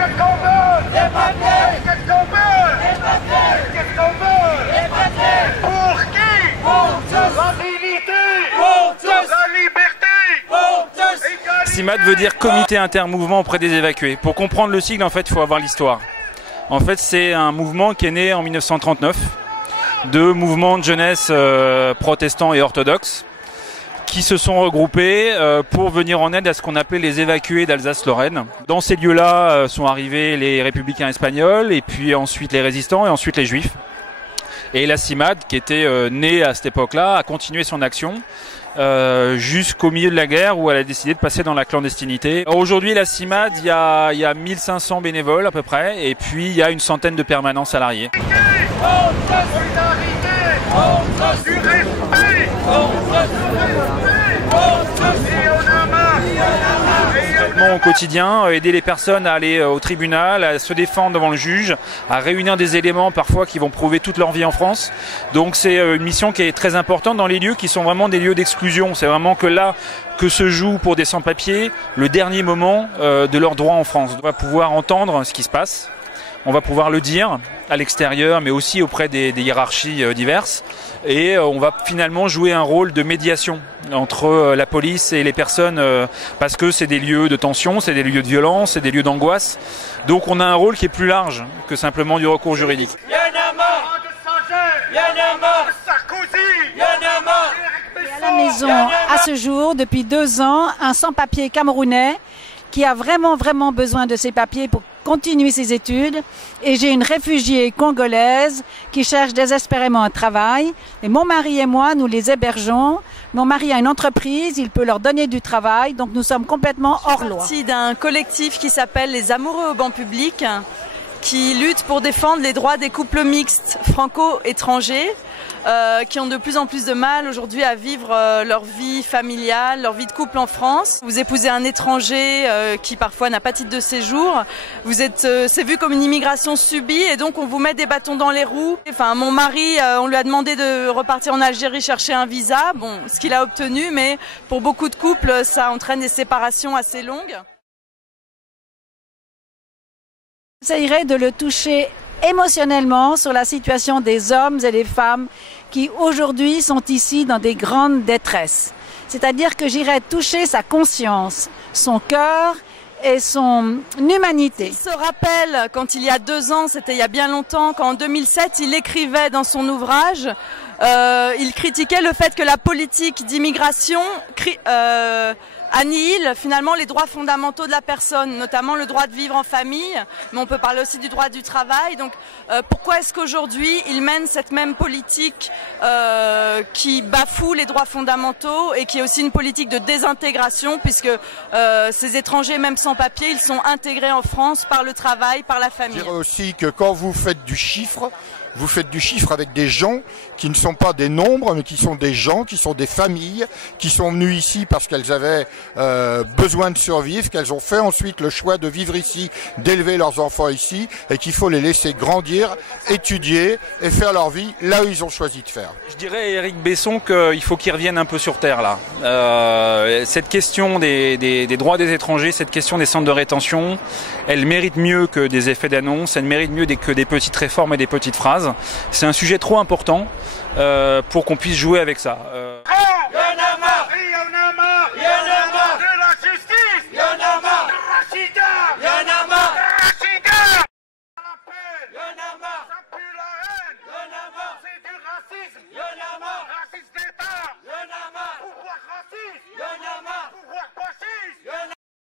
qu'est-ce qu'on veut? Des papiers. Qu'est-ce qu'on veut? Des papiers. Qu'est-ce qu'on veut? Des papiers. Pour qui? Pour tous. La dignité. Pour tous. La liberté. Pour tous. CIMAD veut dire Comité Intermouvement auprès des évacués. Pour comprendre le sigle, en fait, il faut avoir l'histoire. En fait, c'est un mouvement qui est né en 1939 de mouvements de jeunesse protestants et orthodoxes qui se sont regroupés pour venir en aide à ce qu'on appelait les évacués d'Alsace-Lorraine. Dans ces lieux-là sont arrivés les républicains espagnols, et puis ensuite les résistants, et ensuite les juifs. Et la CIMAD, qui était née à cette époque-là, a continué son action jusqu'au milieu de la guerre, où elle a décidé de passer dans la clandestinité. Aujourd'hui, la CIMAD, il y a 1500 bénévoles à peu près, et puis il y a une centaine de permanents salariés. Au quotidien, aider les personnes à aller au tribunal, à se défendre devant le juge, à réunir des éléments parfois qui vont prouver toute leur vie en France. Donc c'est une mission qui est très importante dans les lieux qui sont vraiment des lieux d'exclusion. C'est vraiment que là que se joue pour des sans-papiers le dernier moment de leurs droits en France. On va pouvoir entendre ce qui se passe, on va pouvoir le dire à l'extérieur, mais aussi auprès des hiérarchies diverses. Et on va finalement jouer un rôle de médiation entre la police et les personnes, parce que c'est des lieux de tension, c'est des lieux de violence, c'est des lieux d'angoisse. Donc on a un rôle qui est plus large que simplement du recours juridique. Y'en a marre de changer. Y'en a marre de Sarkozy. Y'en a marre. À la maison, à ce jour, depuis 2 ans, un sans-papier camerounais qui a vraiment besoin de ses papiers pour continuer ses études, et j'ai une réfugiée congolaise qui cherche désespérément un travail, et mon mari et moi, nous les hébergeons. Mon mari a une entreprise, il peut leur donner du travail, donc nous sommes complètement hors loi. Je fais partie d'un collectif qui s'appelle les Amoureux au banc public, qui lutte pour défendre les droits des couples mixtes franco-étrangers, qui ont de plus en plus de mal aujourd'hui à vivre leur vie familiale, leur vie de couple en France. Vous épousez un étranger qui parfois n'a pas titre de séjour. Vous êtes, c'est vu comme une immigration subie, et donc on vous met des bâtons dans les roues. Enfin, mon mari, on lui a demandé de repartir en Algérie chercher un visa, bon, ce qu'il a obtenu, mais pour beaucoup de couples, ça entraîne des séparations assez longues. J'essayerai de le toucher émotionnellement sur la situation des hommes et des femmes qui aujourd'hui sont ici dans des grandes détresses. C'est-à-dire que j'irai toucher sa conscience, son cœur et son humanité. Il se rappelle, quand il y a 2 ans, c'était il y a bien longtemps, qu'en 2007, il écrivait dans son ouvrage, il critiquait le fait que la politique d'immigration annihile finalement les droits fondamentaux de la personne, notamment le droit de vivre en famille, mais on peut parler aussi du droit du travail. Donc pourquoi est-ce qu'aujourd'hui il mène cette même politique qui bafoue les droits fondamentaux, et qui est aussi une politique de désintégration, puisque ces étrangers, même sans papier, ils sont intégrés en France par le travail, par la famille. Je dirais aussi que quand vous faites du chiffre, vous faites du chiffre avec des gens qui ne sont pas des nombres, mais qui sont des gens, qui sont des familles, qui sont venus ici parce qu'elles avaient besoin de survivre, qu'elles ont fait ensuite le choix de vivre ici, d'élever leurs enfants ici, et qu'il faut les laisser grandir, étudier et faire leur vie là où ils ont choisi de faire. Je dirais à Éric Besson qu'il faut qu'il revienne un peu sur terre là. Cette question des droits des étrangers, cette question des centres de rétention, elle mérite mieux que des effets d'annonce, elle mérite mieux que des petites réformes et des petites phrases. C'est un sujet trop important pour qu'on puisse jouer avec ça. Y'en a marre. Y'en a marre. Y'en a marre de la justice. Y'en a marre de la sida. Y'en a marre de la sida. La paix. Y'en a marre. Ça pue la haine. Y'en a marre. C'est du racisme. Y'en a marre. Racisme d'État. Y'en a marre. Pouvoir raciste. Y'en a marre.